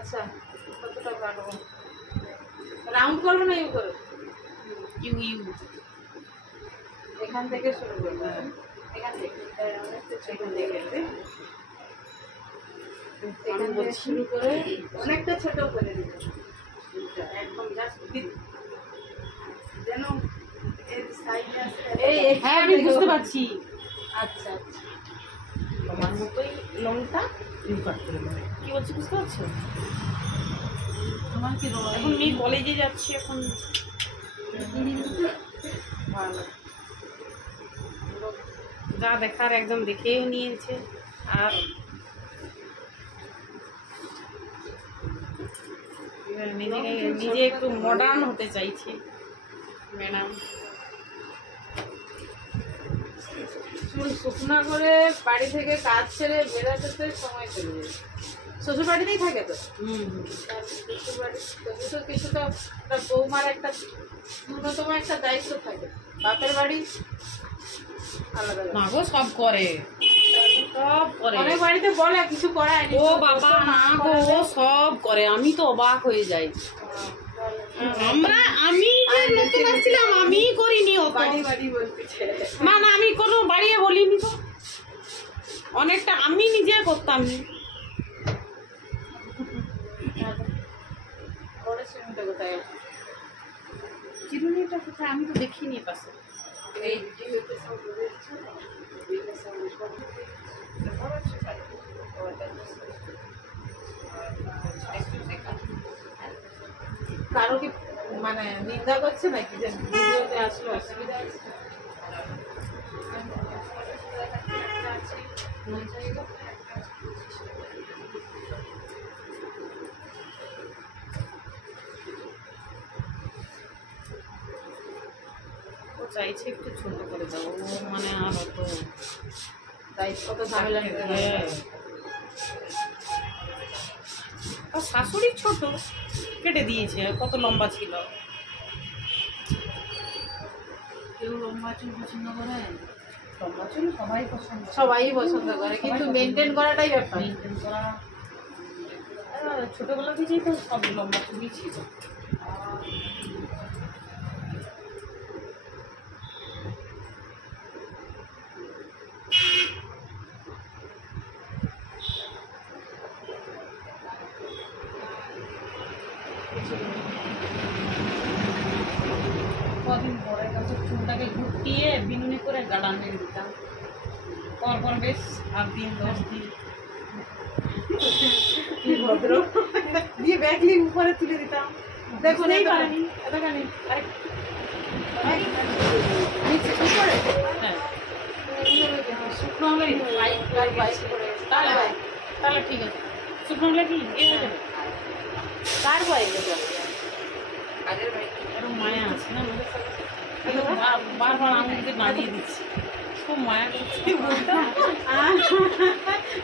আচ্ছা কতটা কাটবো? রাউন্ড করবো না ইউ করবো? ইউ ইউ এখান থেকে শুরু করবো। এখান থেকে শুরু করে অনেকটা ছোট করে দিবে একদম জাস্ট যেন এর সাইডে আছে। হ্যাঁ আমি বুঝতে পারছি। আচ্ছা আচ্ছা তোমার মতোই লংটা ইউ কাট করে দেবে। কি বলছি বুঝতে পারছো? তোমার কি এখন মেয়ে কলেজে যাচ্ছে এখন। ভালো যা দেখার একদম দেখেও নিয়েছে। আর নিজে একটু মডার্ন হতে চাইছে ম্যাডাম। চুল শুকনা করে বাড়ি থেকে কাজ ছেড়ে বেরোতে সময় চলে যায়। শ্বশুর বাড়িতেই থাকে তো? শ্বশুর বাড়ি তবু তো কিছুটা বৌমার একটা ন্যূনতম একটা দায়িত্ব থাকে। বাপের বাড়ি আলাদা না গো সব করে, সব করে। অনেক বাড়িতে বলে কিছু করায় ও বাবা না গো সব করে, আমি তো অবাক হয়ে যাই। আমি যে নতুন আসছিলাম আমি করিনি অত। না না আমি কোনো বাড়িয়ে বলিনি তো, অনেকটা আমি নিজে করতাম। চিরুনিটা কোথায় আমি তো দেখিনি পাশে। কারো কি মানে নিন্দা করছে নাকি যে ভিডিওতে আসলে অসুবিধা আছে? ও চাইছে একটু ছোট করে দাও, ও মানে আর অত দায়িত্ব তো ঝামেলা নিতে হবে। আর শাশুড়ি ছোট কেটে দিয়েছে, কত লম্বা ছিল। কেউ লম্বা চুল পছন্দ করে? লম্বা চুল সবাই পছন্দ, সবাই পছন্দ করে, কিন্তু মেনটেন করাটাই ব্যাপার। মেনটেন করা। ছোটবেলা থেকেই তো সব লম্বা চুলই ছিল। কদিন পরে কাছে চুলটাকে ঘুটিয়ে বিনুনি করে গাড়া মেরে দিতাম, পরপর বেশ 8 দিন 10 দিন ভদ্র দিয়ে ব্যাগলি উপরে তুলে দিতাম। দেখুন এই পারেনি এতখানি শুকনো হলে তাহলে ঠিক আছে। শুকনো হলে কি এ হয়ে যাবে? কার বাইরে আগের বাইরে এরকম মায়া আছে না আমাদের সাথে, বারবার আমাদের বানিয়ে দিচ্ছি, খুব মায়া করছে।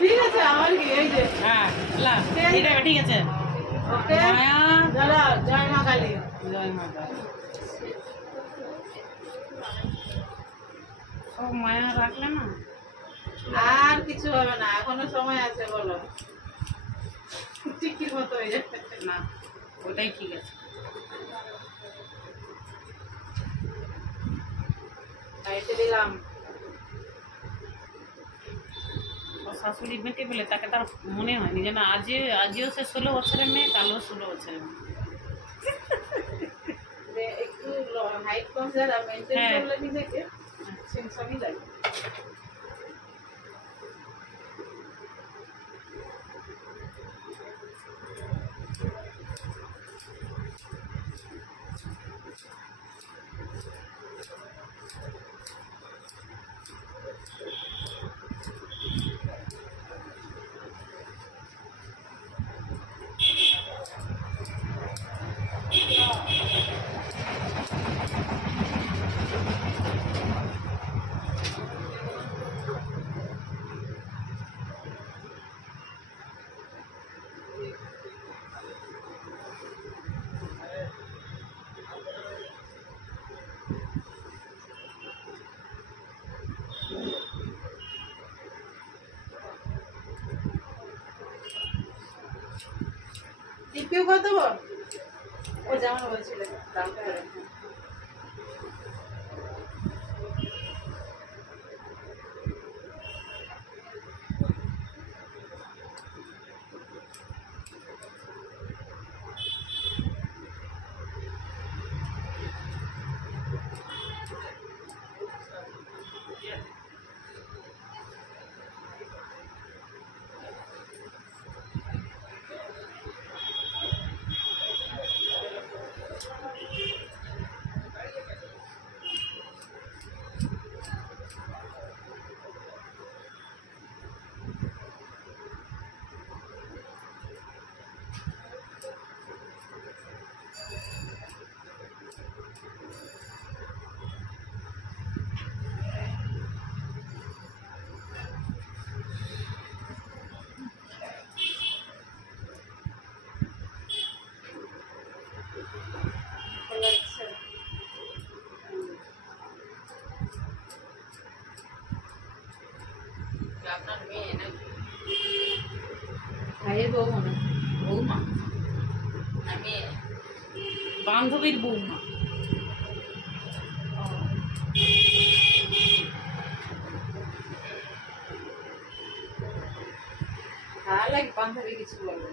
ঠিক আছে আমার কি এই যে হ্যাঁ এটা ঠিক আছে। ওকে মায়া জয় মা কালী। জয় মা কালী। সব মায়া রাখলে না আর কিছু হবে না, এখনো সময় আছে। বলো চিকির মতো হয়ে যাবে না, ওটাই ঠিক আছে। এসে দিলাম। শাশুড়ি মেটে বলে তাকে তার মনে হয়নি যেন আজও সে 16 বছরের মেয়ে, কালও 16 বছরের মেয়ে। একটু হাইট কম যারা মেনটেন হ্যাঁ। করলে নিজেকে সবই লাগে। টিপিও কত দেবো? ও যেমন বলছিল দাম করে। আপনার মেয়ে নাকি? ভাইয়ের বউ না, বৌমা না মেয়ে? বান্ধবীর বৌমা। তাহলে বান্ধবী কিছু বলবে?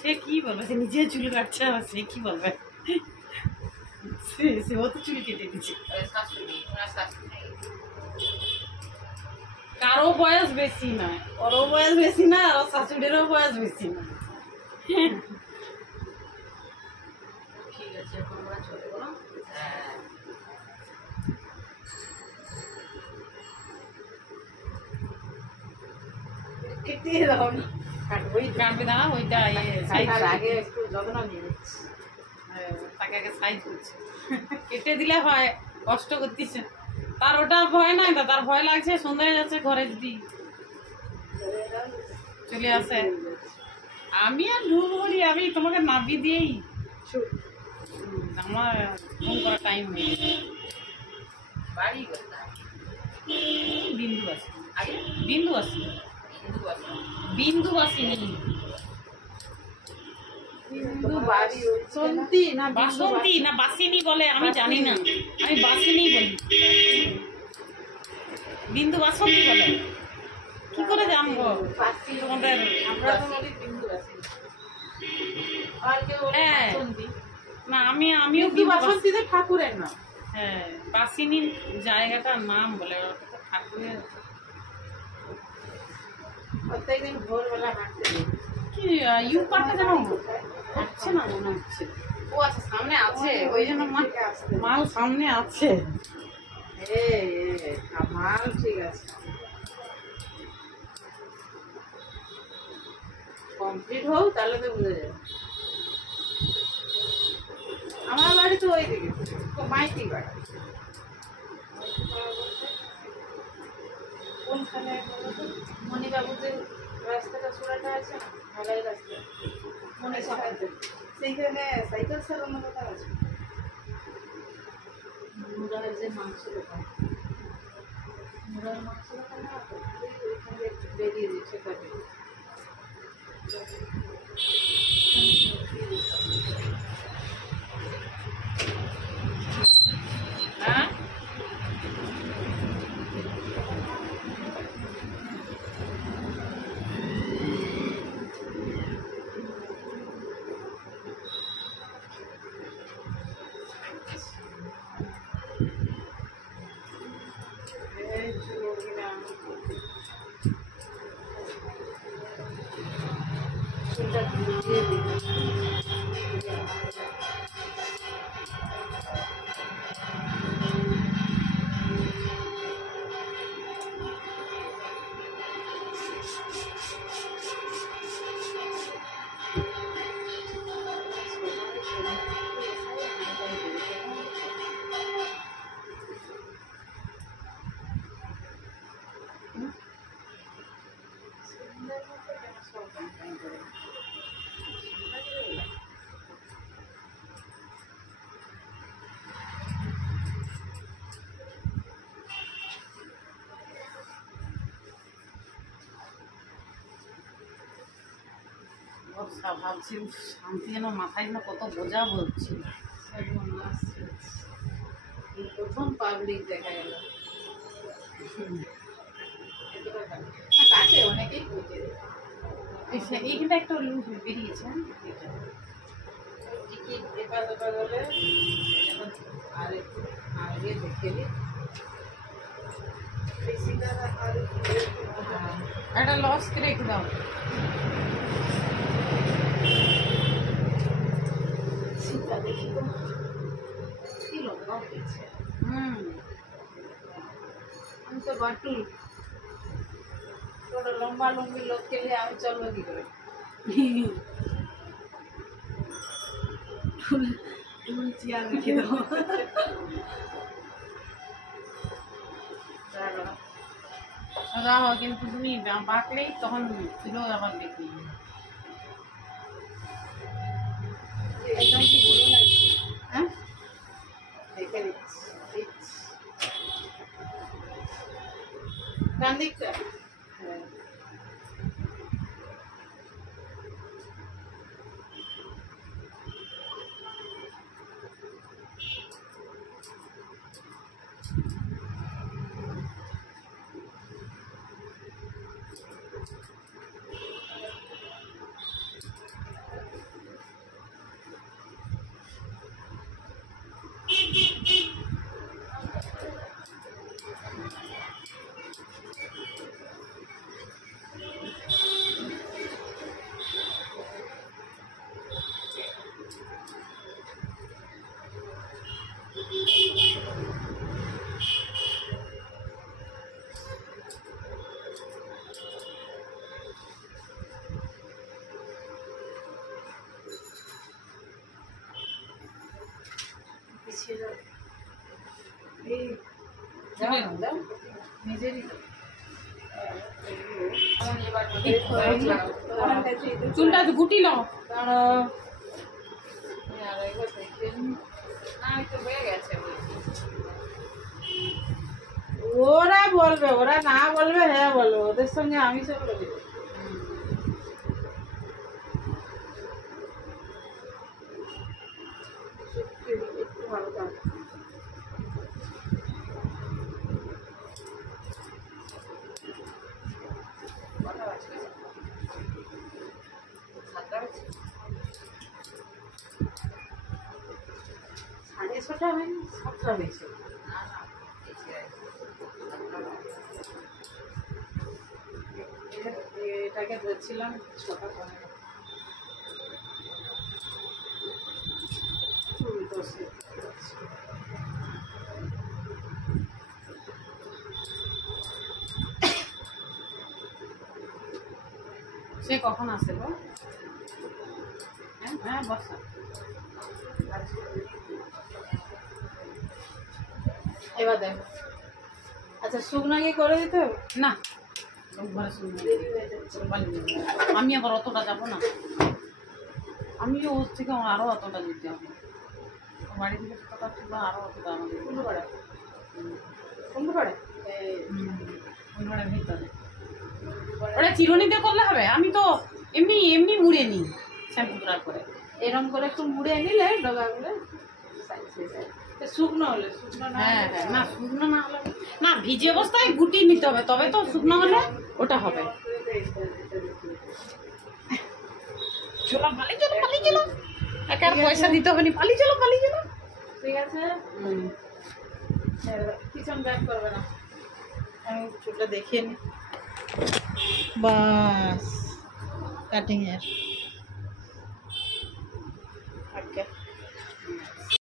সে কি বলবে? সে নিজে চুল কাটছে, আর সে কি বলবে? সে ও তো চুল কেটে দিচ্ছে। কারো বয়স বেশি নয়, ওরও বয়স বেশি না, আর ওর শাশুড়িরও বয়স বেশি না। ঠিক আছে, এখন আমরা চলে গেলাম। কেটে দাও না, কাটবই তো। কাটবে না, ওইটা সাইজ তার আগে একটু যত্ন নিয়ে নিচ্ছি। তাকে আগে সাইজ করছে। কেটে দিলে হয়, কষ্ট করতেছে। তার ওটা ভয় নাই তো, তার ভয় লাগছে সন্ধ্যা হয়ে যাচ্ছে, ঘরে যদি চলে আসে। আমি আর ঢুক বলি, আমি তোমাকে নাবি দিয়েই আমার ফোন করার টাইম হয়ে গেছে। বাড়ি কোথায়? বিন্দু আছে, বিন্দু আছে, বিন্দু আসেনি। বিন্দু বাড়ি বাসন্তী না বাসন্তী না বাসিনী বলে, আমি জানি না, আমি বাসিনী বলি। বিন্দু বাসন্তী বলে, কি করে জানবো তোমাদের? আমরা তো বলি বিন্দু বাসন্তী, আর কেউ বলে হ্যাঁ। বাসন্তী। না আমিও বিন্দু বাসন্তীতে ঠাকুরের নাম। হ্যাঁ, বাসিনী জায়গাটার নাম বলে, ওটা তো ঠাকুরের। প্রত্যেকদিন ভোরবেলা হাঁটতে দিই। কি ইউ কার্ডটা যেন হচ্ছে না মনে হচ্ছে। ও আচ্ছা, সামনে আছে, ওই জন্য মাল সামনে আছে। মাল ঠিক আছে, কমপ্লিট হোক তাহলে তো বুঝে যাবে। আমার বাড়ি তো ওইদিকে, মাইতি পাড়া। কোনখানে মণিবাবুদের রাস্তাটা ছোড়াটা আছে না, ঢালাই রাস্তা, মনে সাহায্য, সেইখানে সাইকেল সারানোর কথা আছে। মুরার যে মাংস দোকান, মুরার মাংস দোকান না, ওইখানে বেরিয়ে দিচ্ছে কাটে। হ্যাঁ, ভাবছি শান্তি যেন মাথায় যেন কত বোঝা বলছি। প্রথম পাবলিক দেখা গেল তাকে অনেকেই বুঝে এইখানটা একটা লুজ বেরিয়েছে টিকিট এপার ওপার হলে আর একটু আগে দেখে নি একটা লস রেখে দাও। শীতটা দেখি তো কি লম্বা হয়েছে। আমি তো বাটুল তোরা লম্বা লম্বি লোক খেলে আমি চলবো কি করে? চেয়ার রেখে দাও। কিন্তু তুমি বাঁকলেই তখন ছিল আবার দেখি একদম কি বড় লাগছে। হ্যাঁ দেখে দিচ্ছি ডান দিকটা। হ্যাঁ চুলটা গুটি নাও। ওরা বলবে, ওরা না বলবে হ্যাঁ বলবে, ওদের সঙ্গে আমি সব বলি। একটু ভালো কাজ সাড়ে ছটা হয়নি, সাতটা হয়েছে। এটাকে ধরছিলাম 6:15। সে কখন আসে গো? হ্যাঁ বসা। এবার দেখো, আচ্ছা শুকনো কি করে দিতে হবে? না আমি আবার অতটা যাবো না, আমি ওর থেকে আরো অতটা যেতে হবে। বাড়ি থেকে আরো অতটা আমাদের কোন পাড়া? কোন পাড়া? ওই পাড়ার ভিতরে। ওটা চিরুনিতে করলে হবে? আমি তো এমনি এমনি মুড়ে নিই শ্যাম্পু করার পরে। এরকম করে একটু মুড়ে নিলে ডগাগুলো শুকনো হলে, শুকনো না হ্যাঁ হ্যাঁ, না শুকনো না হলে না, ভিজে অবস্থায় গুটি নিতে হবে, তবে তো শুকনো হলে ওটা হবে। চলো পালিয়ে চলো, পালিয়ে চলো, একার পয়সা দিতে হবে না, পালিয়ে চলো, পালিয়ে চলো। ঠিক আছে, পিছন ব্যাক করবে না। আমি চুলটা দেখিয়ে নি, বাস কাটিং এর